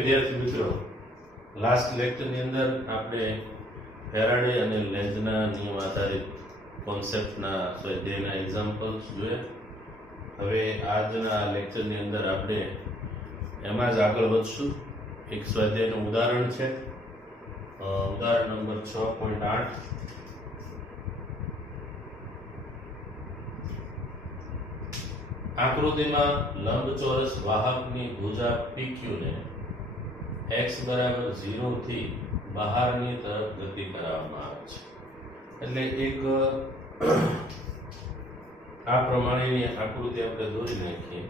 વિદ્યાર્થી મિત્રો, લાસ્ટ લેક્ચરની અંદર આપણે ફેરાડે અને લેન્ઝના નિયમ આધારિત કોન્સેપ્ટના સ્વાધ્યાયના એક્ઝામ્પલ્સ જોયા. હવે આજના લેક્ચરની અંદર આપણે એમાં જ આગળ વધશું. એક સ્વાધ્યાયનું ઉદાહરણ છે, ઉદાહરણ નંબર 6.8. આકૃતિમાં લંબચોરસ વાહકની ભુજા PQ ને x બરાબર 0 થી બહારની તરફ ગતિ કરાવવામાં આવે છે. એટલે એક આ પ્રમાણેની આકૃતિ આપણે દોરી નાખીએ.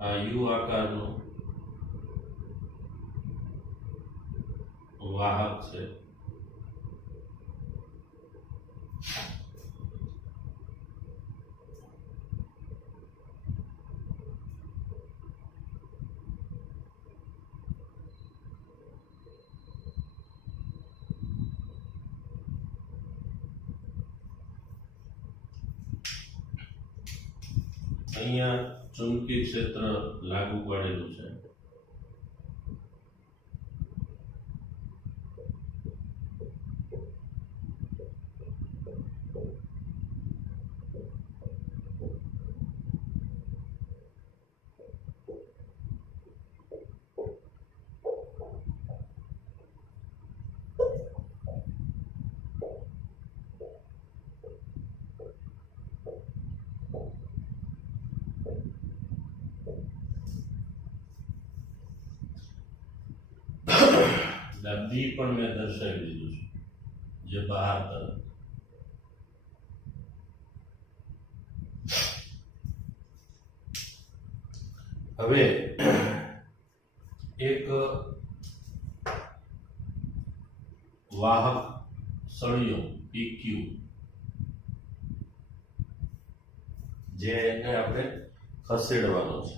આ U આકારનું વાહક છે. અહીંયા ચુંબકીય ક્ષેત્ર લાગુ પડેલું છે. B પણ મેં દર્શાવી દીધું છે, જે બહાર તરફ. હવે એક વાહક સળિયો PQ, જેને આપણે ખસેડવાનો છે.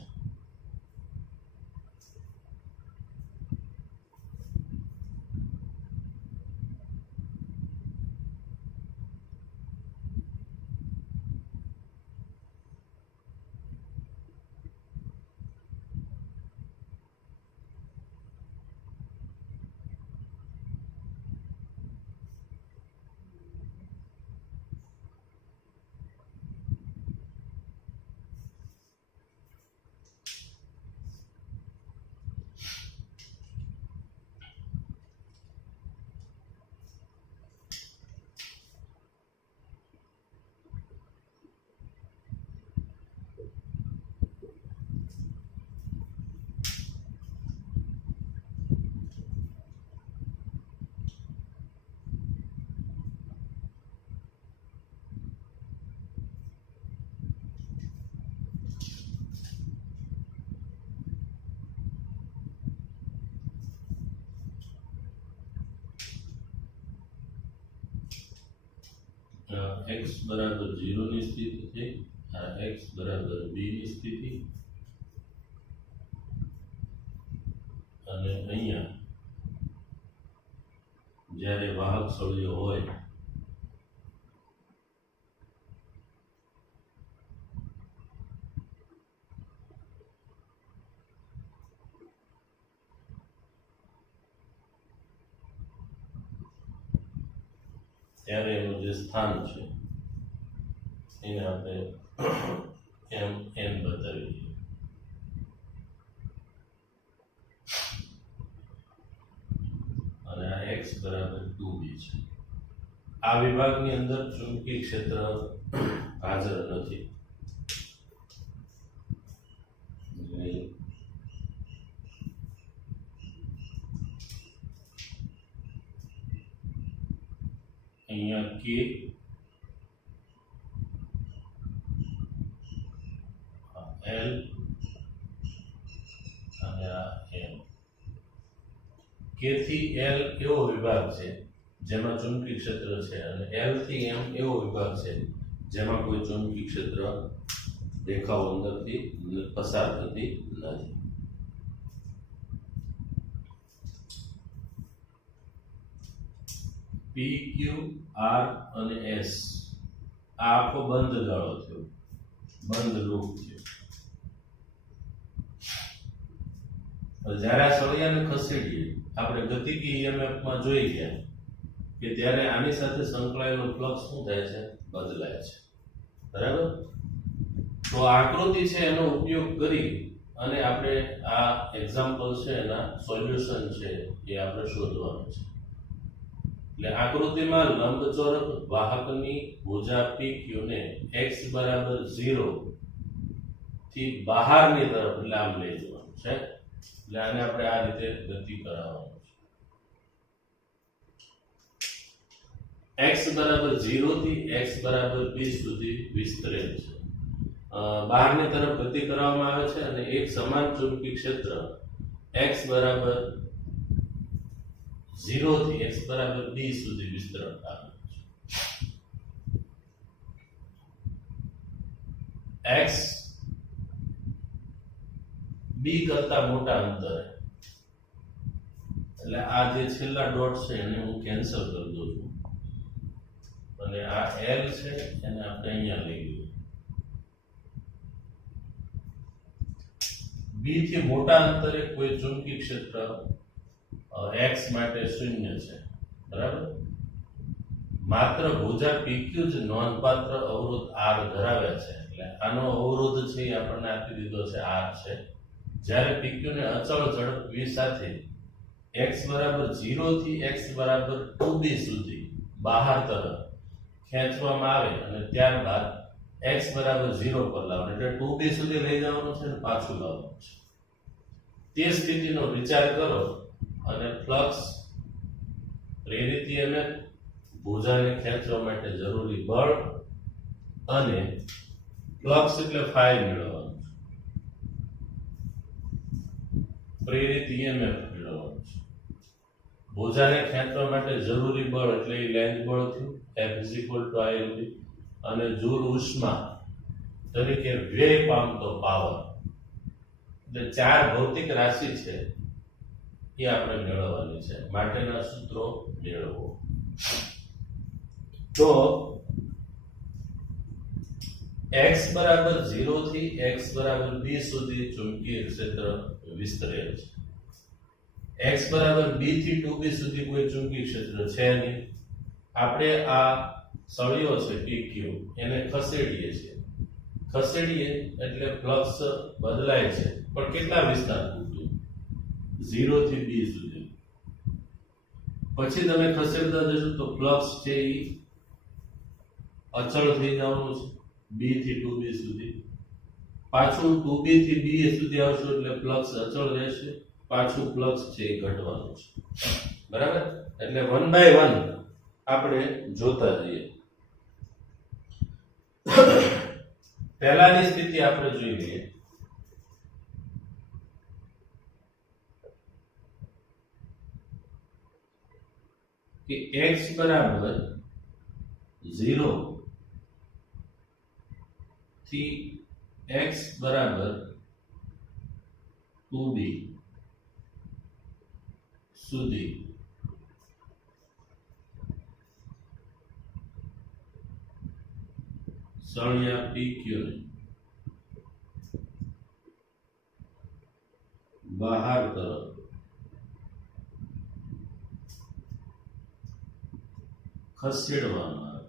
x બરાબર 0 ની સ્થિતિ છે, આ x બરાબર b ની સ્થિતિ, અને અહીંયા જ્યારે વાહક સળિયો હોય ત્યારે એનું જે સ્થાન છે એને આપણે m બતાવી દઈએ. અને આ x બરાબર 2b છે. આ વિભાગની અંદર ચુંબકીય ક્ષેત્ર હાજર નથી. અહીંયા K L અને આ M. K થી L એવો વિભાગ છે જેમાં ચુંબકીય ક્ષેત્ર છે, અને L થી M એવો વિભાગ છે જેમાં કોઈ ચુંબકીય ક્ષેત્ર રેખાઓ અંદરથી પસાર થતી નથી. પી ક્યુ આર અને એસ આ આખો બંધ ગાળો થયો, બંધ લૂપ થયો. જ્યારે આ સળિયાને ખસેડીએ આપણે ગતિકી EMF માં જોઈ ગયા કે ત્યારે આની સાથે સંકળાયેલો ફ્લક્સ શું થાય છે, બદલાય છે. બરાબર. તો આ આકૃતિ છે એનો ઉપયોગ કરી અને આપણે આ એક્ઝામ્પલ છે એના સોલ્યુશન છે એ આપણે શોધવાનું છે. એટલે આકૃતિમાં લંબચોરસ વાહકની ભુજા PQ ને x બરાબર 0 થી બહારની તરફ એટલે આમ લઈ જવાનું છે. એટલે આને આપણે આ રીતે ગતિ કરાવવાનું છે. x બરાબર 0 થી x બરાબર b સુધી વિસ્તરેલ છે. બહારની તરફ ગતિ કરવામાં આવે છે અને એક સમાન ચુંબકીય ક્ષેત્ર x બરાબર 0 થી x બરાબર b સુધી વિસ્તરણ પામે છે. x b કરતા મોટા અંતરે, એટલે આ જે છેલ્લા ડોટ છે એને હું કેન્સલ કરી દઉં છું અને આ L છે એને આપણે અહીંયા લઈ લઈએ. b થી મોટા અંતરે કોઈ ચુંબકીય ક્ષેત્ર x માટે 0 છે. બરાબર. માત્ર ભુજા PQ જ નોંધપાત્ર અવરોધ R ધરાવે છે. એટલે આનો અવરોધ છે એ આપણને આપી દીધો છે R છે. જ્યારે PQ ને અચળ ઝડપ v સાથે x બરાબર 0 થી x બરાબર 2b સુધી બહાર તરફ ખેંચવામાં આવે અને ત્યારબાદ x બરાબર 0 પર લાવવાનું, એટલે 2b સુધી લઈ જવાનું છે અને પાછું લાવવાનું છે. તે સ્થિતિનો વિચાર કરો અને ફ્લક્સ, પ્રેરિત EMF, ભુજાને ખેંચવા માટે જરૂરી બળ અને ફ્લક્સ એટલે ફાઈ મેળવવાનું છે, પ્રેરિત EMF મેળવવાનું છે. ભુજાને ખેંચવા માટે જરૂરી બળ એટલે લેન્ઝ બળ થયું F=ILB અને જૂલ ઉષ્મા તરીકે વ્યય પામતો પાવર, એટલે ચાર ભૌતિક રાશિ છે એ આપણે મેળવવાની છે. માટેના સૂત્રો મેળવો. તો x બરાબર 0 થી x બરાબર b સુધી ચુંબકીય ક્ષેત્ર વિસ્તરેલ છે. x બરાબર b થી 2b સુધી કોઈ ચુંબકીય ક્ષેત્ર છે નહીં. આપણે આ સળિયો છે PQ એને ખસેડીએ છીએ. ખસેડીએ એટલે ફ્લક્સ બદલાય છે, પણ કેટલા વિસ્તાર સુધી? 0 થી b સુધી. પછી તમે ખસેડતા જશો તો ફ્લક્સ છે એ અચળ થઈ જવાનું છે b થી 2b સુધી. પાછું 2b થી b સુધી આવશો એટલે ફ્લક્સ અચળ રહેશે, પાછું ફ્લક્સ છે એ ઘટવાનું છે. બરાબર. એટલે 1 by 1 આપણે જોતા જઈએ. પહેલાની સ્થિતિ આપણે જોઈ લઈએ. કે x બરાબર 0 થી x બરાબર 2b સુધી સળિયા PQ ને બહાર તરફ ખસેડવામાં આવે.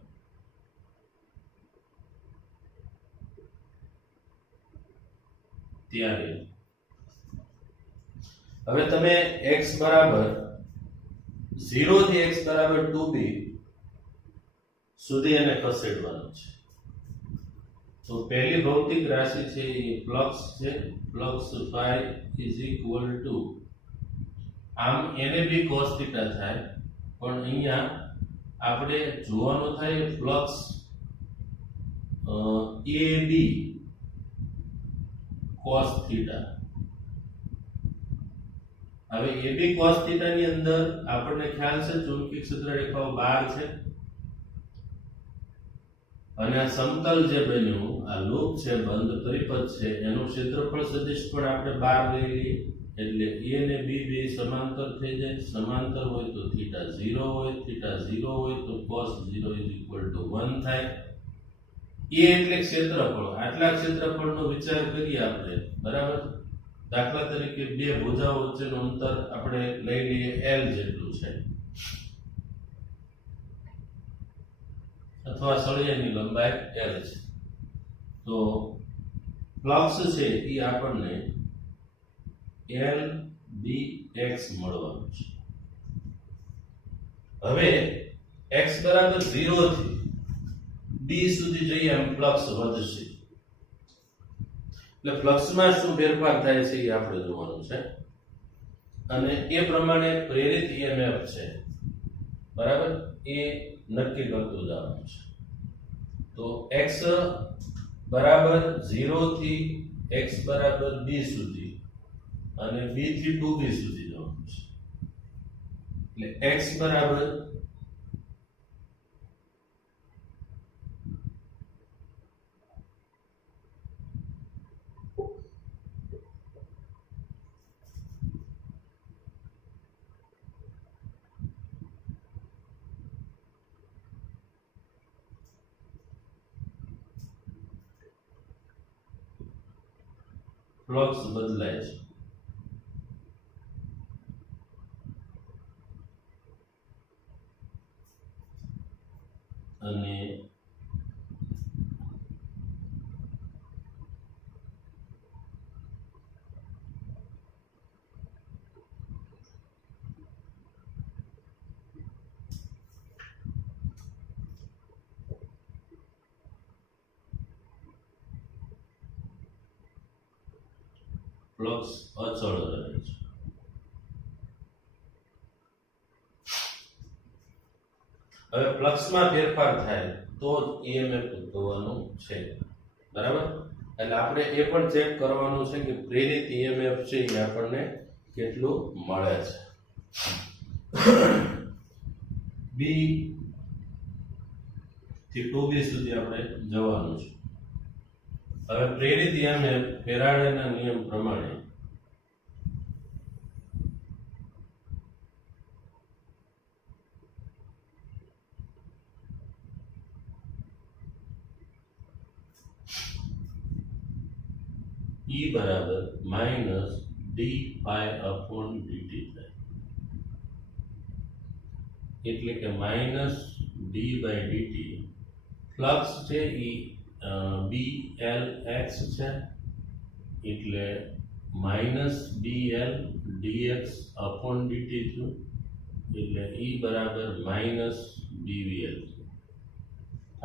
ત્યારે હવે તમે x બરાબર 0 થી x બરાબર 2b સુધી એને ખસેડવાનું છે. તો પહેલી ભૌતિક રાશિ છે એ ફ્લક્સ છે. Flux phi is equal to, આમ એને બી cos θ થાય, પણ અહીંયા આપણે જોવાનું થાય ફ્લક્સ AB cos θ. હવે AB cos θ ની અંદર આપણને ખ્યાલ છે ચુંબકીય ક્ષેત્ર રેખાઓ 12 છે અને આ સમતલ જે બન્યું આ લૂપ છે, બંધ પરિપથ છે, એનું ક્ષેત્રફળ સદિશ પણ આપણે 12 લઈ લઈએ. એટલે a ને b બે સમાંતર થઈ જાય. સમાંતર હોય તો થીટા 0 હોય, થીટા 0 હોય તો cos 0 1 થાય. a એટલે ક્ષેત્રફળ. આટલા ક્ષેત્રફળનો વિચાર કરીએ આપણે, બરાબર. દાખલા તરીકે બે ભુજાઓ વચ્ચેનું અંતર આપણે લઈ લઈએ l જેટલું છે, અથવા સળિયાની લંબાઈ l છે. તો ફ્લક્સ છે એ આપણને l dx મળવાનું છે. હવે x બરાબર 0 થી b સુધી જઈએ એમ ફ્લક્સ વધશે. એટલે ફ્લક્સમાં શું ફેરફાર થાય છે એ આપણે જોવાનું છે. અને એ પ્રમાણે પ્રેરિત EMF છે, બરાબર, એ નક્કી કરતું જવાનું છે. તો x બરાબર 0 થી x બરાબર b સુધી અને b થી 2b સુધી જવાનું છે. એટલે x બરાબર ફ્લક્સ બદલાય છે. અને ફ્લક્સ અચળ રહે છે. હવે ફ્લક્સમાં ફેરફાર થાય તો જ EMF ઉદ્ભવવાનું છે, બરાબર. એટલે આપણે એ પણ ચેક કરવાનું છે કે પ્રેરિત EMF છે એ આપણને કેટલું મળે છે. b થી 2b સુધી આપણે જવાનું છે. હવે પ્રેરિત EMF ફેરાડેના નિયમ પ્રમાણે E બરાબર minus D pi upon DT થાય. એટલે કે minus D by DT. Flux છે એ BLX છે, એટલે minus BL dx upon DT થયું. એટલે E બરાબર માઇનસ BVL.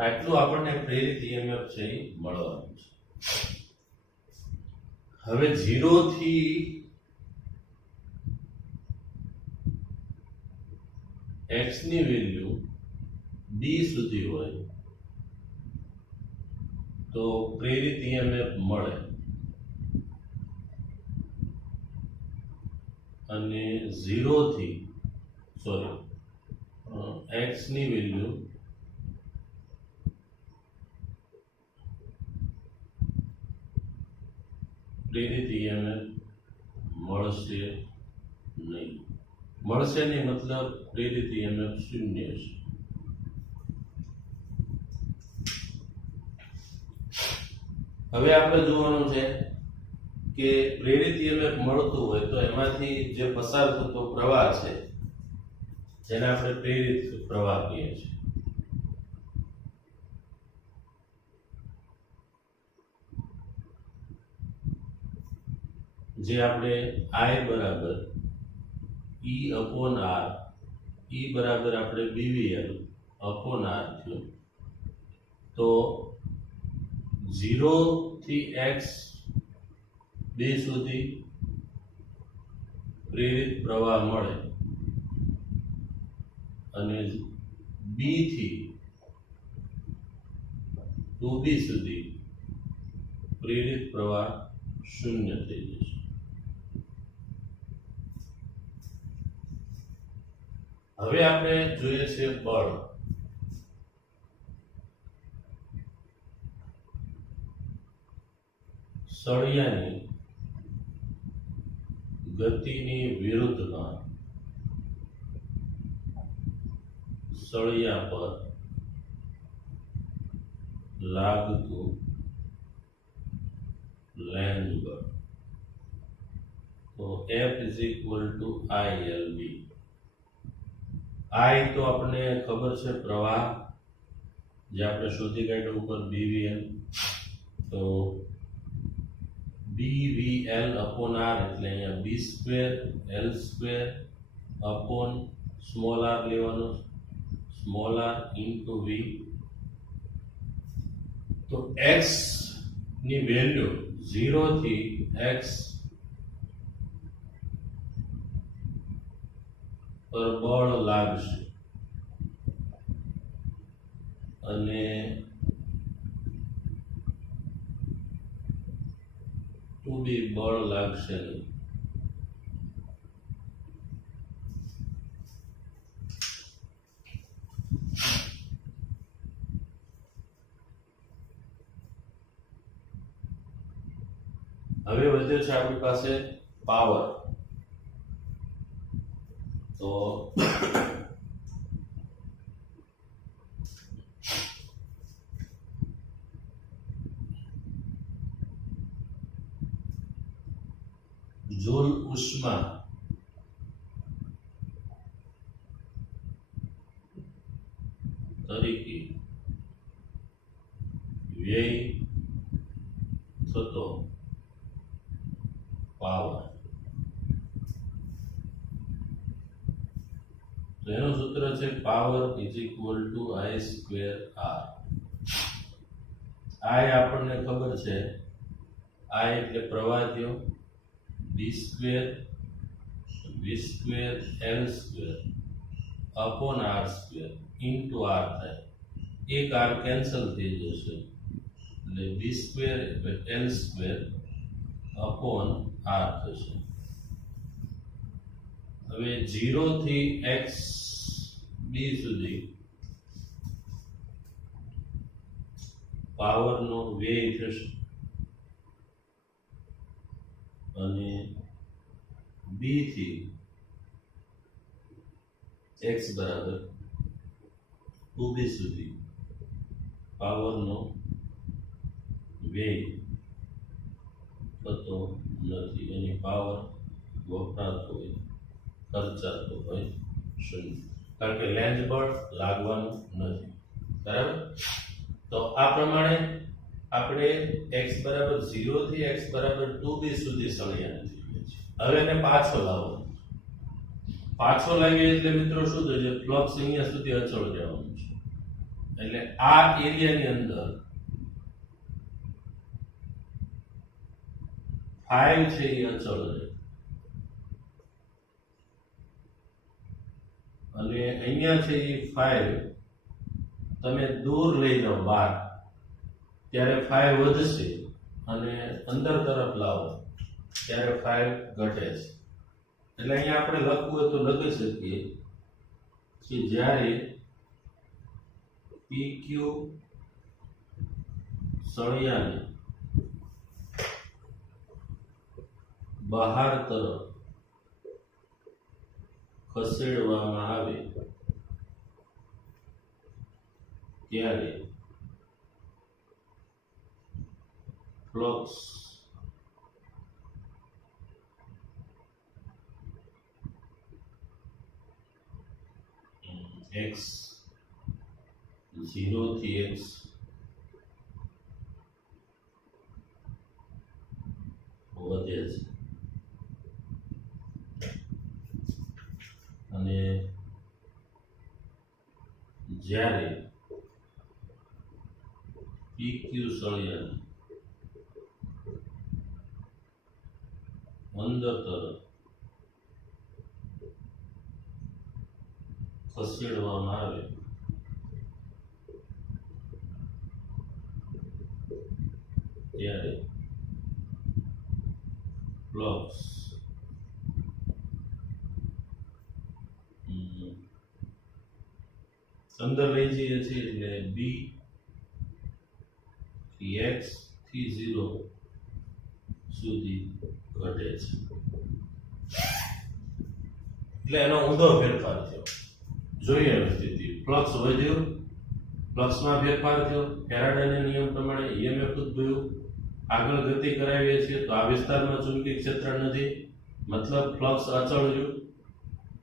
આટલું આપણને પ્રેરિત EMF છે એ મળવાનું છે. હવે 0 થી x ની વેલ્યુ b સુધી હોય તો પ્રેરિત EMF મળે. અને 0 થી x ની વેલ્યુ પ્રેરિત EMF મળશે નહીં. મળશે નહીં મતલબ પ્રેરિત EMF શૂન્ય છે. હવે આપણે જોવાનું છે કે પ્રેરિત EMF મળતું હોય તો એમાંથી જે પસાર થતો પ્રવાહ છે જેને આપણે પ્રેરિત પ્રવાહ કહીએ છીએ, જે આપણે I બરાબર E અપોન R, E બરાબર આપણે BVL અપોન R થયું. તો 0 થી x 2 સુધી પ્રેરિત પ્રવાહ મળે અને b થી 2b સુધી પ્રેરિત પ્રવાહ શૂન્ય થઈ જશે. હવે આપણે જોઈએ છે બળ. સળિયાની ગતિની વિરુદ્ધમાં સળિયા પર લાગતું લેન્સ બળ. તો F is equal to ILB. I તો આપણને ખબર છે પ્રવાહ, જે આપણે શોધી કાઢ્યો ઉપર BVL. તો BVL અપોન R એટલે અહીંયા B square L square upon small r લેવાનું, સ્મોલ r ઇન્ટુ V. તો x ની વેલ્યુ 0 થી x પર બળ લાગશે અને 2B બળ લાગશે નહીં. હવે વધ્યો છે આપણી પાસે પાવર. તો જૂલ ઉષ્મા તરીકે વ્યય થતો પાવર. તો એનું સૂત્ર છે power is equal to I square R. I આપણને ખબર છે, I એટલે પ્રવાહ થયો, B square V square L square upon R square into R થાય. એક R કેન્સલ થઈ જશે એટલે B સ્ક્વેર એટલે L સ્ક્વેર અપોન R થશે. હવે 0 થી x b સુધી પાવરનો વ્યય થશે અને b થી x બરાબર 2b સુધી પાવરનો વ્યય થતો નથી. એની પાવર વપરાતો હોય, ખર્ચાતો હોય શૂન્ય, કારણ કે લેન્સ બળ લાગવાનું નથી. બરાબર. તો આ પ્રમાણે આપણે x બરાબર 0 થી x બરાબર 2b સુધી સળિયાને જોઈએ છે. હવે એને પાછો લાવો. પાછો લાવીએ એટલે મિત્રો શું થશે? ફ્લક્સ અહીંયા સુધી અચળ રહેવાનું છે. એટલે આ એરિયાની અંદર 5 છે એ અચળ રહે અને અહીંયા છે એ 5 તમે દૂર લઈ જાઓ બહાર, ત્યારે 5 વધશે અને અંદર તરફ લાવો ત્યારે 5 ઘટે છે. એટલે અહીંયા આપણે લખવું હોય તો લખી શકીએ કે જ્યારે PQ સળિયાને બહાર તરફ ખસેડવામાં આવે ત્યારે ફ્લક્સ x 0 થી x વધે છે અને જ્યારે PQ સળિયાને અંદર તરફ ખસેડવામાં આવે ત્યારે ફ્લક્સ અંદર લઈ જઈએ છીએ એટલે B થી x થી 0 સુધી ઘટે છે. એટલે એનો ઊંધો ફેરફાર થયો. જોઈએ હવે સ્થિતિ. ફ્લક્સ વધ્યું, ફ્લક્સમાં ફેરફાર થયો, ફેરાડેના નિયમ પ્રમાણે ઈએમએફ ઉદ્ભવ્યું, આગળ ગતિ કરાવીએ છીએ તો આ વિસ્તારમાં ચુંબકીય ક્ષેત્ર નથી, મતલબ ફ્લક્સ અચળ રહ્યું.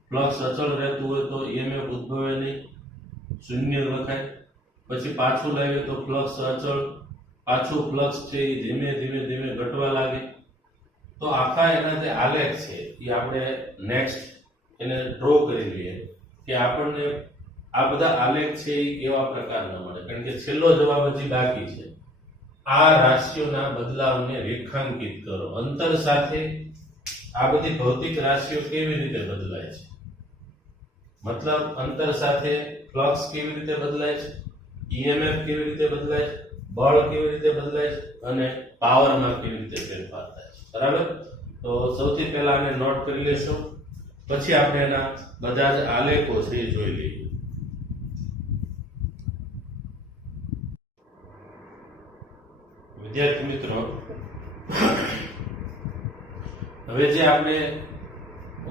ફ્લક્સ અચળ રહેતું હોય તો ઈએમએફ ઉદ્ભવે નહીં, શૂન્ય લખાય. પછી પાછું લાવીએ તો ફ્લક્સ અચળ, પાછું ફ્લક્સ છે એ ધીમે ધીમે ધીમે ઘટવા લાગે. તો આખા એના જે આલેખ છે એ આપણે નેક્સ્ટ એને ડ્રો કરી લઈએ કે આપણને આ બધા આલેખ છે એ કેવા પ્રકારના મળે. કારણ કે છેલ્લો જવાબ હજી બાકી છે. આ રાશિઓના બદલાવને રેખાંકિત કરો. અંતર સાથે આ બધી ભૌતિક રાશિઓ કેવી રીતે બદલાય છે, મતલબ અંતર સાથે ફ્લક્સ કેવી રીતે બદલાય છે, ઈએમએફ કેવી રીતે બદલાય છે, બળ કેવી રીતે બદલાય છે અને પાવરમાં કેવી રીતે ફેરફાર થાય છે. બરાબર. તો સૌથી પહેલા આને નોટ કરી લેશું, પછી આપણે એના બધા જ આલેખો છે એ જોઈ લઈએ. વિદ્યાર્થી મિત્રો, હવે જે આપણે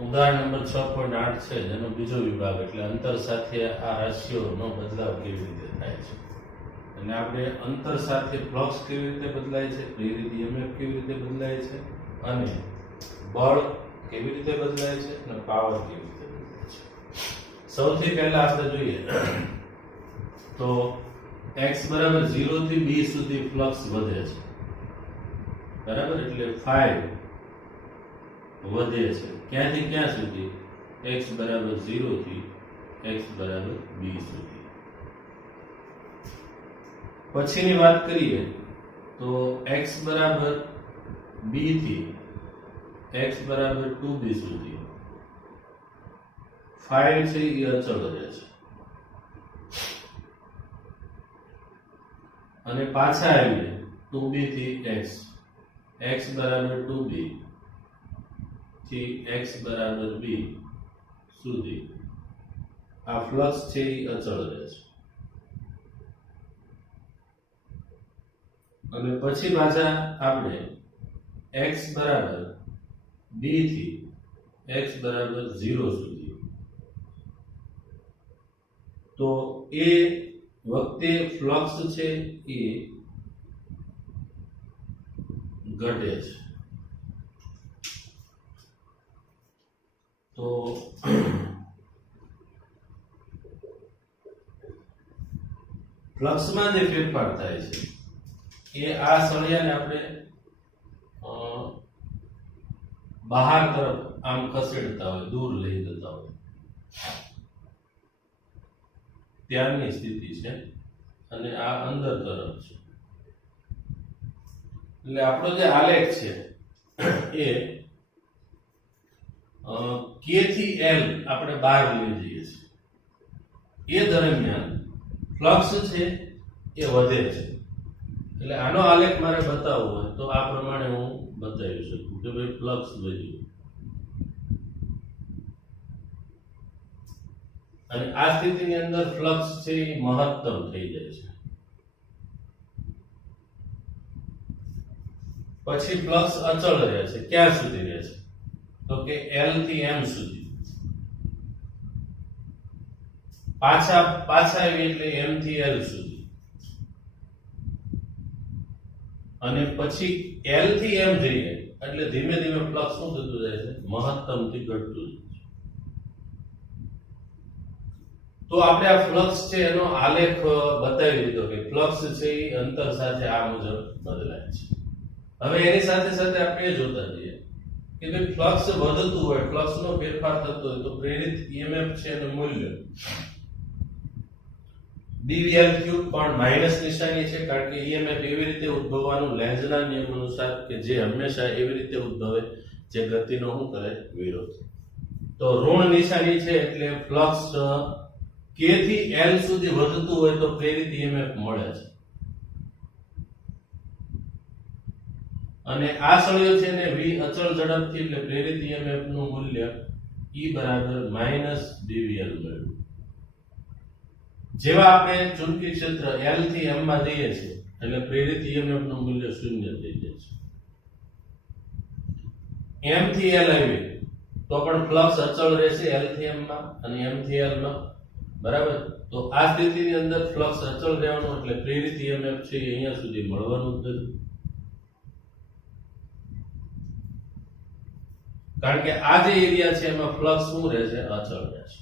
ઉદાહરણ નંબર 6.8 છે જેનો બીજો વિભાગ એટલે અંતર સાથે આ રાશિઓનો બદલાવ કેવી રીતે થાય છે, અને આપણે અંતર સાથે ફ્લક્સ કેવી રીતે બદલાય છે, પ્રેરિત ઈએમએફ કેવી રીતે બદલાય છે અને બળ કેવી રીતે બદલાય છે અને પાવર કેવી રીતે બદલાય છે. સૌથી પહેલા આપણે જોઈએ તો x બરાબર 0 થી b સુધી ફ્લક્સ વધે છે. બરાબર. એટલે 5 વધે છે. ક્યાંથી ક્યાં સુધી? x બરાબર 0 થી x બરાબર b સુધી. પછીની વાત કરીએ તો x બરાબર b થી x બરાબર 2b સુધી 5 છે એ અચળ રહે છે. અને પાછા આવીએ 2b થી x બરાબર 2b થી x બરાબર b સુધી આ ફ્લક્સ છે એ અચળ રહે છે. અને પછી પાછા આપણે x બરાબર b થી x બરાબર 0 સુધી તો એ વખતે ફ્લક્સ છે એ ઘટે છે. તો ફ્લક્સમાં જે ફેરફાર થાય છે એ આ સળિયાને આપણે બહાર તરફ આમ ખસેડતા હોય, દૂર લઈ જતા હોય ત્યારની સ્થિતિ છે, અને આ અંદર તરફ છે. એટલે આપણો જે આલેખ છે એ k થી l આપણે બહાર લઈ જઈએ છીએ. એ દરમિયાન ફ્લક્સ છે એ વધે છે. એટલે આનો આલેખ મારે બતાવવો હોય તો આ પ્રમાણે હું બતાવી શકું કે ભાઈ ફ્લક્સ વધ્યું. અને આ સ્થિતિની અંદર ફ્લક્સ છે એ મહત્તમ થઈ જાય છે. પછી ફ્લક્સ અચળ રહે છે. ક્યાં સુધી રહે છે? તો કે L થી M સુધી. પાછા આવી એટલે M થી L સુધી. અને પછી L થી M જઈએ એટલે ધીમે ધીમે ફ્લક્સ શું થતું જાય છે? મહત્તમ થી ઘટતું જાય છે. તો આપણે આ ફ્લક્સ છે એનો આલેખ બતાવી દીધો કે ફ્લક્સ છે એ અંતર સાથે આ મુજબ બદલાય છે. હવે એની સાથે સાથે આપણે એ જોતા જઈએ કે ભાઈ ફ્લક્સ વધતું હોય, ફ્લક્સનો ફેરફાર થતો હોય તો પ્રેરિત ઈએમએફ છે એનું મૂલ્ય dvl³ પણ માઈનસ નિશાની છે, કારણ કે ઈએમએફ એવી રીતે ઉદ્ભવવાનું લેન્ઝના નિયમ અનુસાર કે જે હંમેશા એવી રીતે ઉદ્ભવે જે ગતિનો શું કરે? વિરોધ. તો ઋણ નિશાની છે એટલે ફ્લક્સ k થી l સુધી વધતું હોય તો પ્રેરિત ઈએમએફ મળે છે. અને આ સળિયો છે ને v અચળ ઝડપથી એટલે પ્રેરિત ઈએમએફ નું મૂલ્ય E બરાબર -dvl મળ્યું. જેવા આપણે ચુંબકીય ક્ષેત્ર L થી M માં જઈએ છીએ એટલે પ્રેરિત ઈએમએફ નું મૂલ્ય શૂન્ય થઈ જાય છે. M થી L આવી તો પણ ફ્લક્સ અચળ રહેશે L થી M માં અને M થી L માં, બરાબર. તો આ સ્થિતિની અંદર ફ્લક્સ અચળ રહેવાનું એટલે પ્રેરિત EMF છે એ અહીંયા સુધી મળવાનું જ નથી, કારણ કે આ જે એરિયા છે એમાં ફ્લક્સ શું રહે છે? અચળ રહે છે.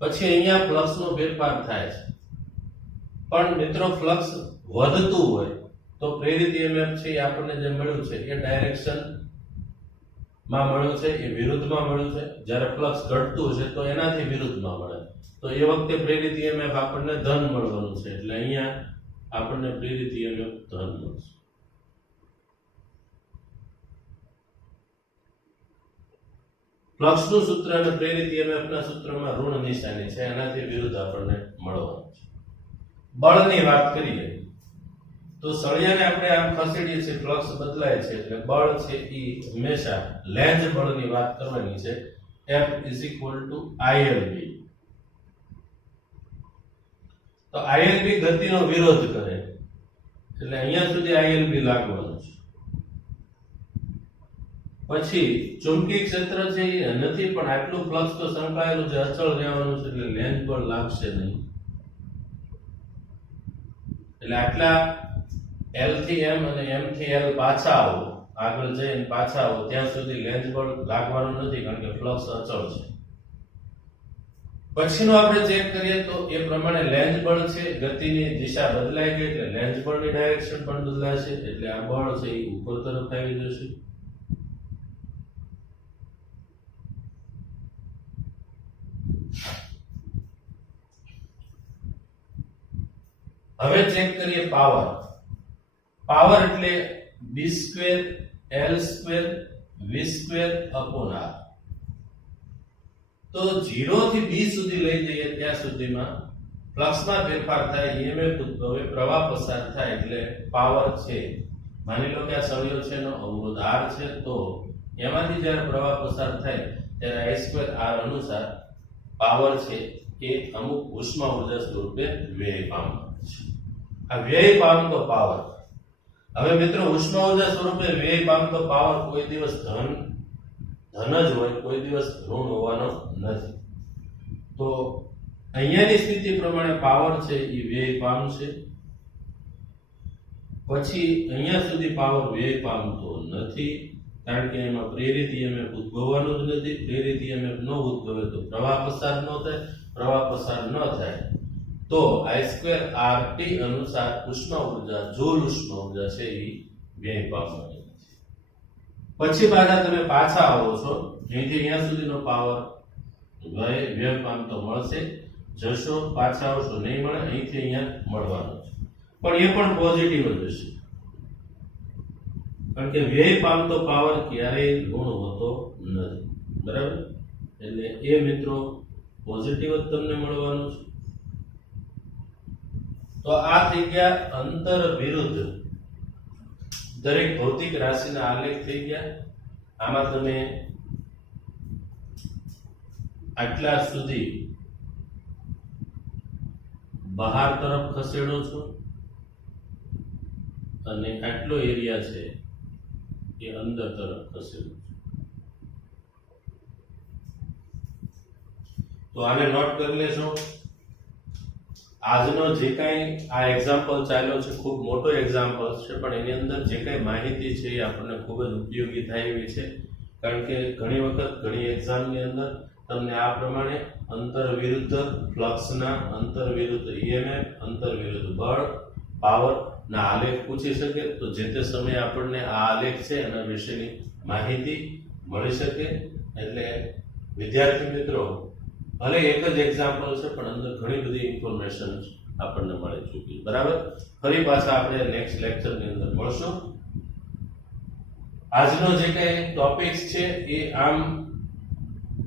પછી અહીંયા ફ્લક્સનો ફેરફાર થાય છે, પણ મિત્રો ફ્લક્સ વધતું હોય તો પ્રેરિત EMF છે એ આપણને જે મળ્યું છે એ ડાયરેક્શન માં મળ્યું છે, એ વિરુદ્ધમાં મળ્યું છે. જ્યારે ફ્લક્સ ઘટતું છે તો એનાથી વિરુદ્ધમાં મળે, તો એ વખતે પ્રેરિત EMF આપણને ધન મળવાનું છે, એટલે અહીંયા આપણને પ્રેરિત EMF ધન મળશે. ફ્લક્સનું સૂત્ર અને પ્રેરિત EMF ના સૂત્રમાં ઋણ નિશાની છે, એનાથી વિરુદ્ધ આપણને મળવાનું છે. બળની વાત કરીએ તો સળિયાને આપણે આમ ખસેડીએ છીએ, ફ્લક્સ બદલાય છે એટલે બળ છે એ હંમેશા લેન્ઝ બળની વાત કરવાની છે. F = ILB. તો ILB ગતિનો વિરોધ કરે એટલે અહીંયા સુધી ILB લાગવાનું છે. પછી ચુંબકીય ક્ષેત્ર છે એ નથી, પણ આટલું ફ્લક્સ તો સંકળાયેલું છે, અચળ રહેવાનું છે એટલે લેન્ઝ બળ લાગશે નહીં. એટલે આટલા L થી M અને M થી L પાછા આવો, આગળ જઈને પાછા આવો ત્યાં સુધી લેન્ઝ બળ લાગવાનું નથી, કારણ કે ફ્લક્સ અચળ છે. પછીનું આપણે ચેક કરીએ તો એ પ્રમાણે લેન્ઝ બળ છે, ગતિની દિશા બદલાઈ ગઈ એટલે લેન્ઝ બળની ડાયરેક્શન પણ બદલાશે, એટલે આ બળ છે એ ઉપર તરફ આવી જશે. હવે ચેક કરીએ પાવર. પાવર એટલે B² L² V²/R. તો 0 થી B સુધી લઈ જઈએ ત્યાં સુધીમાં ફ્લક્સમાં ફેરફાર થાય, EMF ઉદ્ભવે, પ્રવાહ પસાર થાય એટલે પાવર છે. માની લો કે આ સળિયો છે એનો અવરોધ R છે, તો એમાંથી જ્યારે પ્રવાહ પસાર થાય ત્યારે I²R અનુસાર પાવર છે એ અમુક ઉષ્મા ઉર્જા સ્વરૂપે વ્યય પામે છે. આ વ્યય પામતો પાવર. હવે મિત્રો ઉષ્મા ઉર્જા સ્વરૂપે વ્યય પામતો પાવર કોઈ દિવસ ધન જ હોય, કોઈ દિવસ ઋણ હોવાનો નથી. તો અહીંયાની સ્થિતિ પ્રમાણે પાવર છે એ વ્યય પામશે. પછી અહીંયા સુધી પાવર વ્યય પામતો નથી, કારણ કે એમાં પ્રેરિત EMF ઉદ્ભવવાનું જ નથી. પ્રેરિત EMF ન ઉદ્ભવે તો પ્રવાહ પસાર ન થાય, પ્રવાહ પસાર ન થાય તો I²RT અનુસાર ઉષ્મા ઉર્જા, જૂલ ઉષ્મા ઉર્જા છે એ વ્યય પામવાની છે. પછી પાછા તમે પાછા આવો છો, અહીંથી અહીંયા સુધીનો પાવર વ્યય પામતો મળશે. જશો પાછા આવશો નહીં મળે, અહીંથી અહીંયા મળવાનો છે, પણ એ પણ પોઝિટિવ જ હશે, કારણ કે વ્યય પામતો પાવર ક્યારેય ઋણ હોતો નથી, બરાબર. એટલે એ મિત્રો પોઝિટિવ જ તમને મળવાનું છે. તો આ થઈ ગયા અંતર વિરુદ્ધ દરેક ભૌતિક રાશિના આલેખ થઈ ગયા. આમાં તમે આટલા સુધી બહાર તરફ ખસેડો છો અને આટલો એરિયા છે એ અંદર તરફ ખસેડો છો. તો આને નોટ કરી લેશો. આજનો જે કાંઈ આ એક્ઝામ્પલ ચાલ્યો છે ખૂબ મોટો એક્ઝામ્પલ છે, પણ એની અંદર જે કાંઈ માહિતી છે એ આપણને ખૂબ જ ઉપયોગી થાય એવી છે, કારણ કે ઘણી વખત ઘણી એક્ઝામની અંદર તમને આ પ્રમાણે અંતર વિરુદ્ધ ફ્લક્સના, અંતર વિરુદ્ધ EMF, અંતર વિરુદ્ધ બળ, પાવર ના આલેખ પૂછી શકે. તો જે તે સમયે આપણને આ આલેખ છે એના વિશેની માહિતી મળી શકે. એટલે વિદ્યાર્થી મિત્રો, ભલે એક જ એક્ઝામ્પલ છે પણ અંદર ઘણી બધી ઇન્ફોર્મેશન આપણને મળી ચૂકી, બરાબર. ફરી પાછા આપણે નેક્સ્ટ લેક્ચરની અંદર મળશું. આજનો જે કઈ ટોપિક્સ છે એ આમ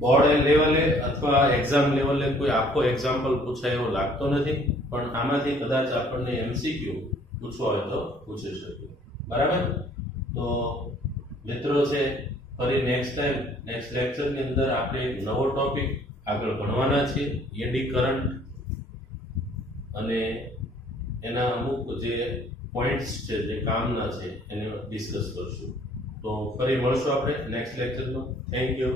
બોર્ડ લેવલે અથવા એક્ઝામ લેવલે કોઈ આખો એક્ઝામ્પલ પૂછાય એવો લાગતો નથી, પણ આમાંથી કદાચ આપણને MCQ પૂછવો હોય તો પૂછી શકે, બરાબર. તો મિત્રો છે, ફરી નેક્સ્ટ ટાઈમ નેક્સ્ટ લેક્ચરની અંદર આપણે એક નવો ટોપિક આગળ ભણવાના છીએ, એડી કરંટ, અને એના અમુક જે પોઈન્ટ્સ છે જે કામના છે એને ડિસ્કસ કરશું. તો ફરી મળશું આપણે નેક્સ્ટ લેક્ચરમાં. Thank you.